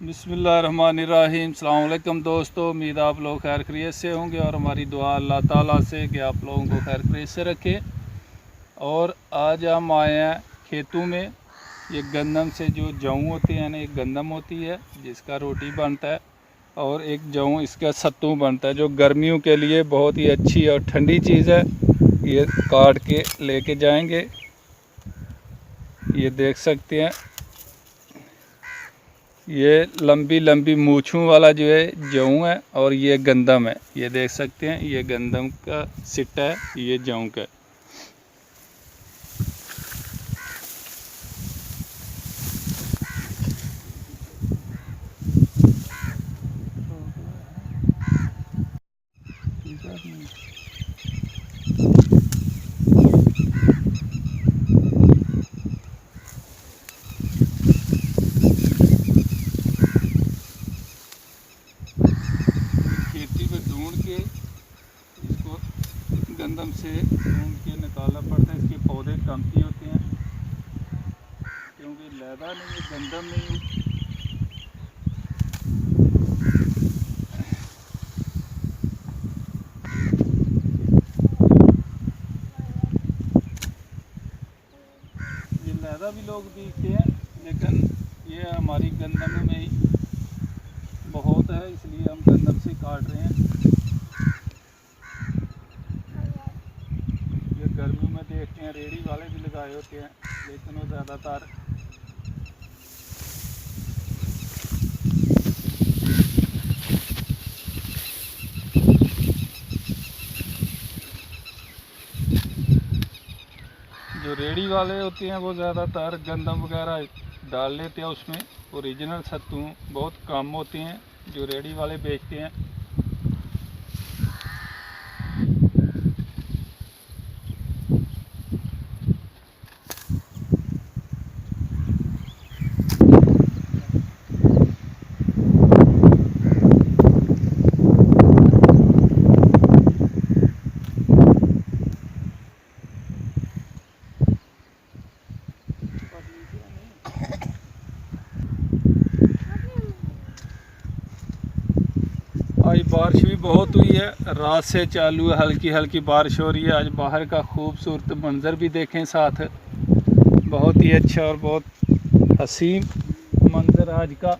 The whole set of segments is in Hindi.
बिस्मिल्लाहिर्रहमानिर्रहीम। अस्सलाम वालेकुम दोस्तों, उम्मीद आप लोग खैर खैरियत से होंगे और हमारी दुआ अल्लाह ताला से कि आप लोगों को खैर खैरियत से रखे। और आज हम आए हैं खेतों में। ये गंदम से जो जौ होती है ना, एक गंदम होती है जिसका रोटी बनता है और एक जौ इसका सत्तू बनता है, जो गर्मियों के लिए बहुत ही अच्छी और ठंडी चीज़ है। ये काट के लेके जाएंगे। ये देख सकते हैं, ये लंबी लंबी मूँछों वाला जो है जौ है और ये गंदम है। ये देख सकते हैं, ये गंदम का सिट्टा है, ये जौ का। खेती पे ढूंढ के इसको गंदम से ढूंढ के निकालना पड़ता है। इसके पौधे कमती होते हैं क्योंकि लैदा नहीं है, गंदम नहीं है। ये लैदा भी लोग बीजते हैं, लेकिन ये हमारी गंदम में ही बहुत है, इसलिए हम गंदम से काट रहे हैं। ये गर्मियों में देखते हैं रेड़ी वाले भी लगाए होते हैं, लेकिन वो ज़्यादातर जो रेड़ी वाले होते हैं वो ज़्यादातर गंदम वगैरह डाल लेते हैं उसमें। ओरिजिनल सत्तू बहुत कम होते हैं जो रेड़ी वाले बेचते हैं। आज बारिश भी बहुत हुई है, रात से चालू है, हल्की हल्की बारिश हो रही है। आज बाहर का खूबसूरत मंज़र भी देखें साथ, बहुत ही अच्छा और बहुत हसीन मंज़र आज का।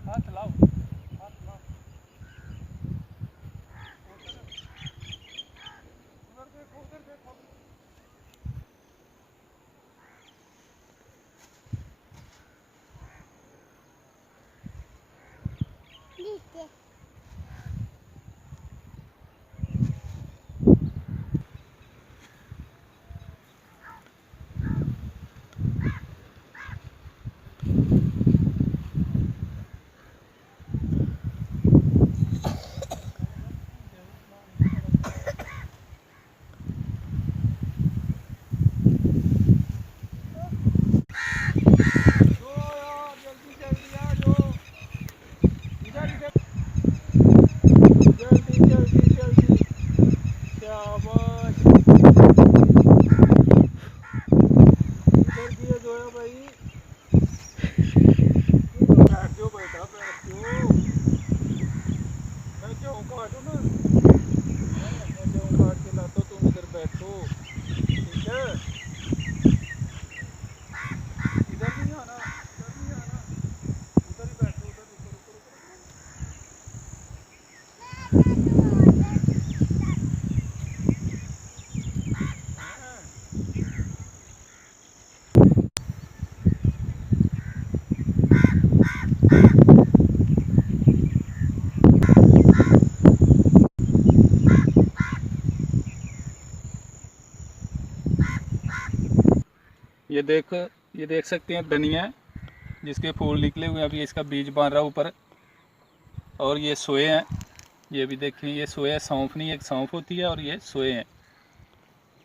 हाथ लाओ, हाथ लाओ। उधर देखो, उधर देखो। ये देख सकते हैं धनिया जिसके फूल निकले हुए हैं, अभी इसका बीज बन रहा है ऊपर। और ये सोए हैं, ये भी देखें, ये सोया सौंफ नहीं, एक सौंफ होती है और ये सोए हैं।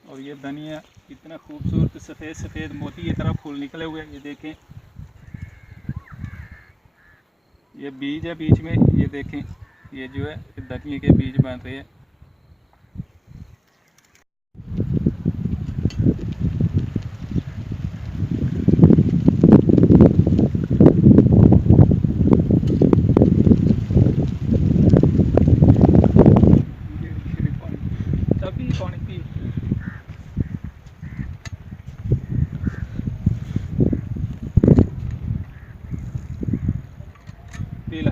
और ये धनिया इतना खूबसूरत सफ़ेद सफ़ेद मोती की तरह फूल निकले हुए हैं। ये देखें, ये बीज है बीच में, ये देखें, ये जो है धनिया के बीज बन रहे हैं। पानी पी पी ला।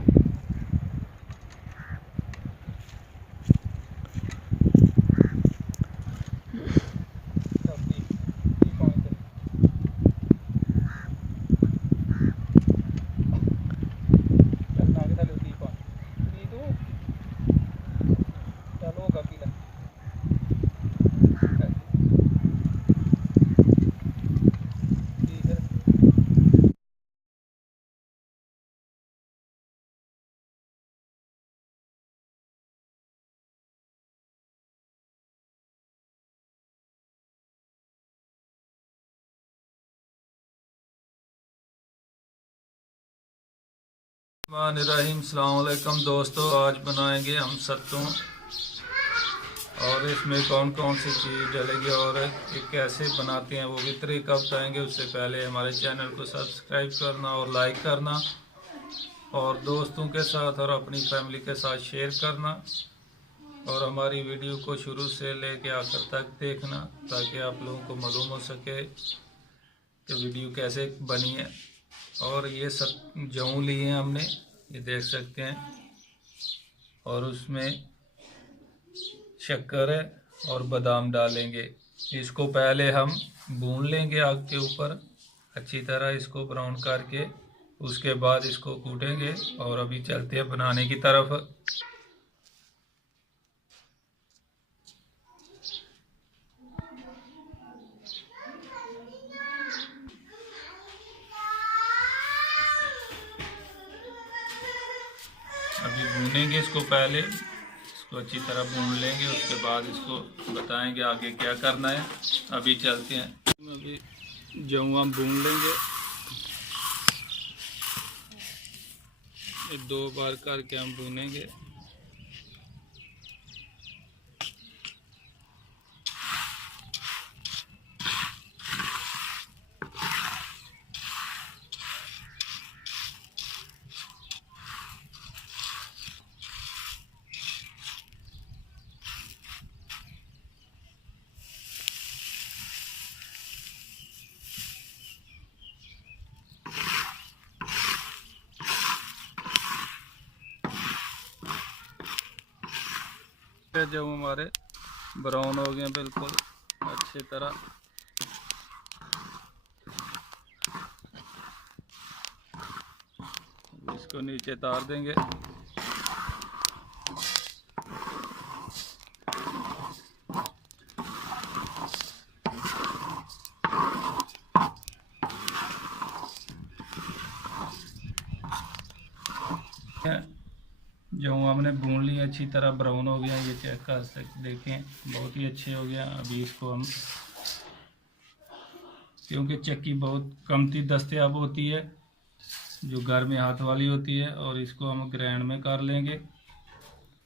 रहीम सलामुअलैकुम दोस्तों, आज बनाएंगे हम सत्तू। और इसमें कौन कौन सी चीज़ डलेगी और ये कैसे बनाते हैं वो भी तरीका बताएंगे। उससे पहले हमारे चैनल को सब्सक्राइब करना और लाइक करना और दोस्तों के साथ और अपनी फैमिली के साथ शेयर करना और हमारी वीडियो को शुरू से लेके आखिर तक देखना ताकि आप लोगों को मालूम हो सके कि वीडियो कैसे बनी है। और ये सब जौ लिए हैं हमने, ये देख सकते हैं, और उसमें शक्कर है और बादाम डालेंगे। इसको पहले हम भून लेंगे आग के ऊपर अच्छी तरह, इसको ब्राउन करके उसके बाद इसको कूटेंगे। और अभी चलते हैं बनाने की तरफ। अभी भूनेंगे इसको, पहले इसको अच्छी तरह भून लेंगे, उसके बाद इसको बताएंगे आगे क्या करना है। अभी चलते हैं, अभी जौ हम भून लेंगे, दो बार करके हम भूनेंगे। जब हमारे ब्राउन हो गए बिल्कुल अच्छी तरह, इसको नीचे उतार देंगे। जो हमने भून लिया अच्छी तरह ब्राउन हो गया, ये चेक कर सकते देखें, बहुत ही अच्छे हो गया। अभी इसको हम, क्योंकि चक्की बहुत कमती दस्तयाब होती है जो घर में हाथ वाली होती है, और इसको हम ग्राइंड में कर लेंगे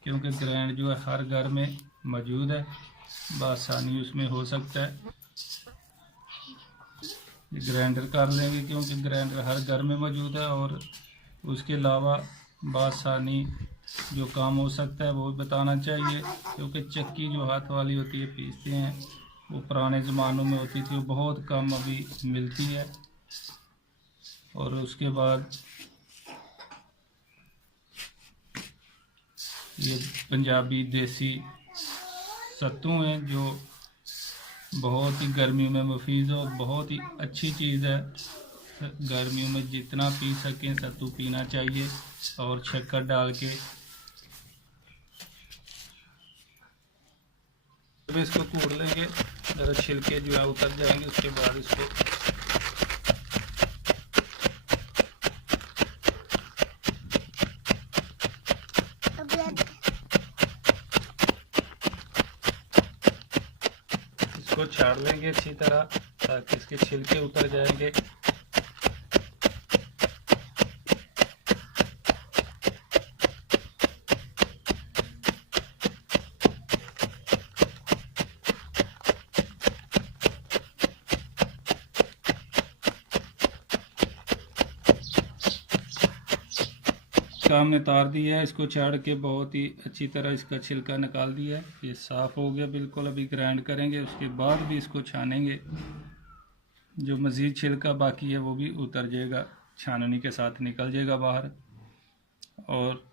क्योंकि ग्राइंड जो है हर घर में मौजूद है, बआसानी उसमें हो सकता है। ग्राइंडर कर लेंगे क्योंकि ग्राइंडर हर घर में मौजूद है, और उसके अलावा बआसानी जो काम हो सकता है वो भी बताना चाहिए क्योंकि चक्की जो हाथ वाली होती है पीसते हैं, वो पुराने ज़मानों में होती थी, वो बहुत कम अभी मिलती है। और उसके बाद ये पंजाबी देसी सत्तू हैं जो बहुत ही गर्मियों में मुफीद और बहुत ही अच्छी चीज़ है। गर्मियों में जितना पी सकें सत्तू पीना चाहिए। और शक्कर डाल के तो इसको कूट लेंगे, ज़रा छिलके जो है उतर जाएंगे। उसके बाद इसको छाड़ लेंगे अच्छी तरह ताकि इसके छिलके उतर जाएंगे। हमने तार दिया है, इसको छाड़ के बहुत ही अच्छी तरह इसका छिलका निकाल दिया है। ये साफ़ हो गया बिल्कुल। अभी ग्राइंड करेंगे, उसके बाद भी इसको छानेंगे। जो मज़ीद छिलका बाकी है वो भी उतर जाएगा, छाननी के साथ निकल जाएगा बाहर। और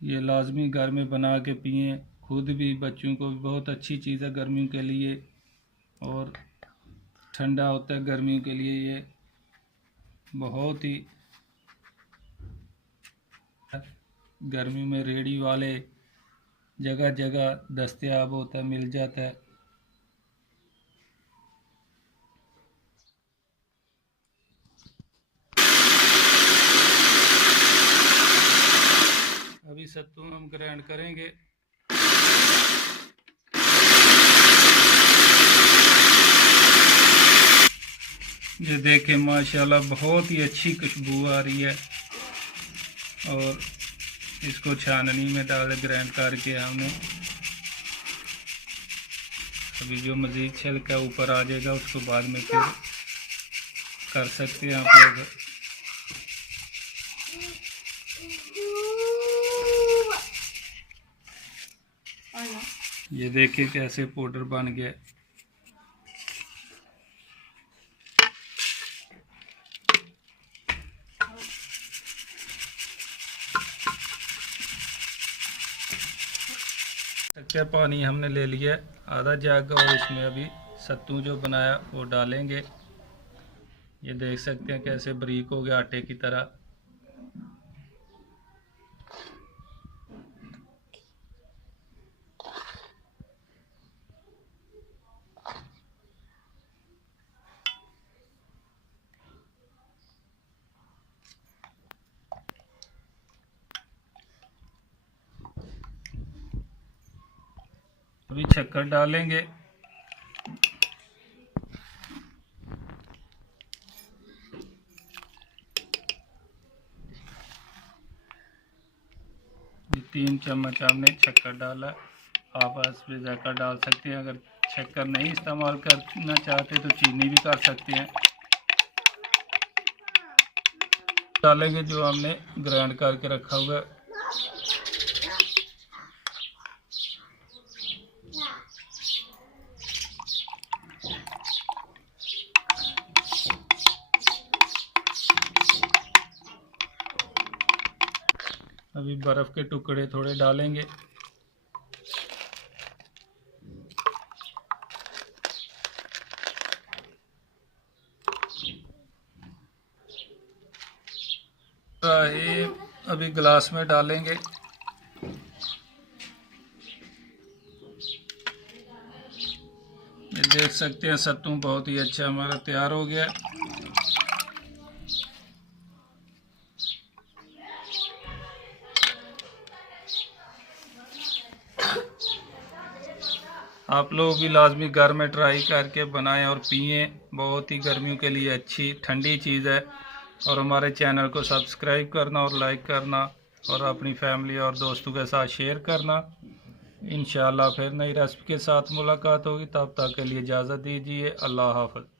ये लाजमी घर में बना के पिएं, खुद भी बच्चों को भी बहुत अच्छी चीज़ है गर्मियों के लिए। और ठंडा होता है गर्मियों के लिए, ये बहुत ही गर्मियों में रेडी वाले जगह जगह दस्तयाब होता है, मिल जाता है। अभी सत्तू हम ग्राइंड करेंगे। ये देखें माशाल्लाह बहुत ही अच्छी खुशबू आ रही है। और इसको छाननी में डाल ग्राइंड करके हमने अभी जो मज़ीद छिलका ऊपर आ जाएगा उसको बाद में फिर कर सकते हैं आप लोग। ये देखिए कैसे पाउडर बन गया। क्या पानी हमने ले लिया आधा जग, और इसमें अभी सत्तू जो बनाया वो डालेंगे। ये देख सकते हैं कैसे बारीक हो गया आटे की तरह। अभी शक्कर डालेंगे। ये 3 चम्मच हमने शक्कर डाला। आप इसमें ज़्यादा डाल सकते हैं। अगर शक्कर नहीं इस्तेमाल करना चाहते तो चीनी भी कर सकते हैं। डालेंगे जो हमने ग्राइंड करके रखा हुआ है। अभी बर्फ़ के टुकड़े थोड़े डालेंगे। ये अभी गिलास में डालेंगे। ये देख सकते हैं सत्तू बहुत ही अच्छा हमारा तैयार हो गया। आप लोग भी लाजमी घर में ट्राई करके बनाएं और पिएं। बहुत ही गर्मियों के लिए अच्छी ठंडी चीज़ है। और हमारे चैनल को सब्सक्राइब करना और लाइक करना और अपनी फैमिली और दोस्तों के साथ शेयर करना। इंशाअल्लाह फिर नई रेसिपी के साथ मुलाकात होगी। तब तक के लिए इजाज़त दीजिए। अल्लाह हाफ़िज़।